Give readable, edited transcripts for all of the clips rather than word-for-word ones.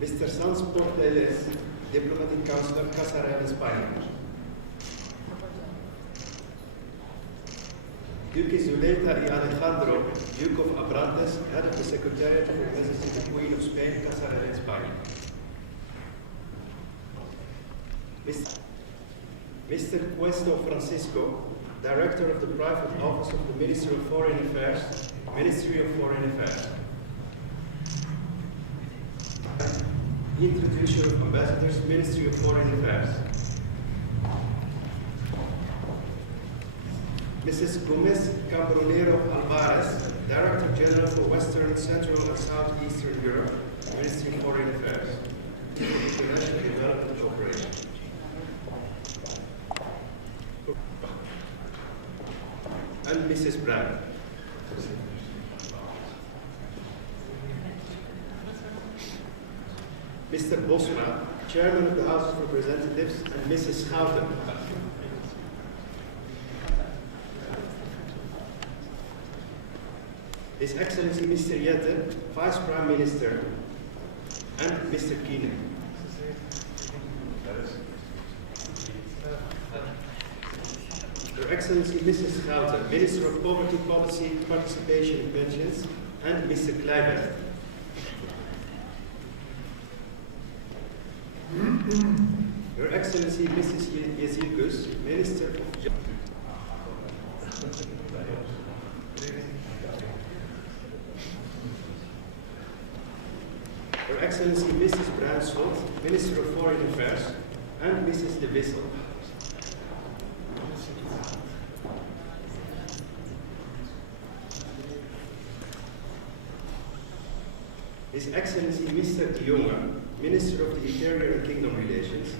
Mr. Sanz Porteles, diplomatic counselor, Casa Real, Spain. Duque Zuleta y Alejandro, Duke of Abrantes, head of the Secretariat for Her Majesty the Queen of Spain, Casa Real, Spain. Mr. Cuesto Francisco, Director of the Private Office of the Ministry of Foreign Affairs, Ministry of Foreign Affairs. Introduction of Ambassadors, Ministry of Foreign Affairs. Mrs. Gomez Cambronero Alvarez, Director General for Western, Central and Southeastern Europe, Ministry of Foreign Affairs. International Development Cooperation. And Mrs. Brand. Mr. Bosma, Chairman of the House of Representatives, and Mrs. Schouten. His Excellency Mr. Jette, Vice Prime Minister, and Mr. Tiene. Her Excellency Mrs. Schouten, Minister of Poverty Policy, Participation and Pensions, and Mr. Kleibert. Her Excellency Mrs. Yezikus, Minister of Her Excellency Mrs. Bruinslot, Minister of Foreign Affairs, and Mrs. De Wissel. His Excellency Mr. De Jonge, Minister of the Interior and Kingdom Relations,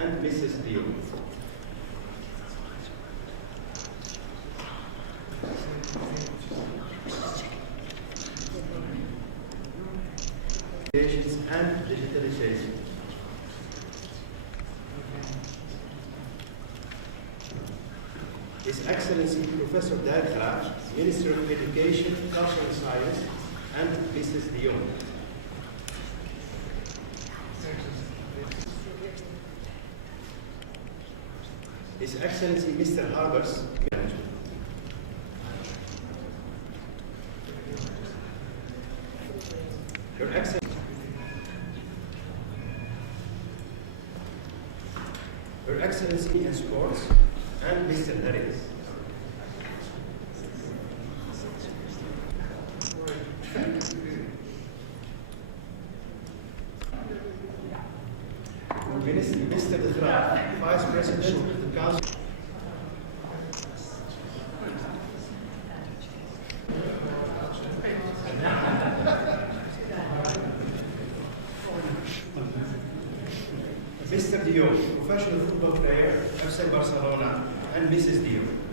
and Mrs. De Jonge. Relations and digitalization. His Excellency Professor Dijkgraaf, Minister of Education, Culture and Science, and Mrs. De Jonge. His Excellency Mr. Harbers, Management. Your Excellency. Her Excellency in Sports, and Mr. Nerys. Mr. De Graaf, Vice President of the Council. Mr. De Jong, professional football player, FC Barcelona, and Mrs. De Jong.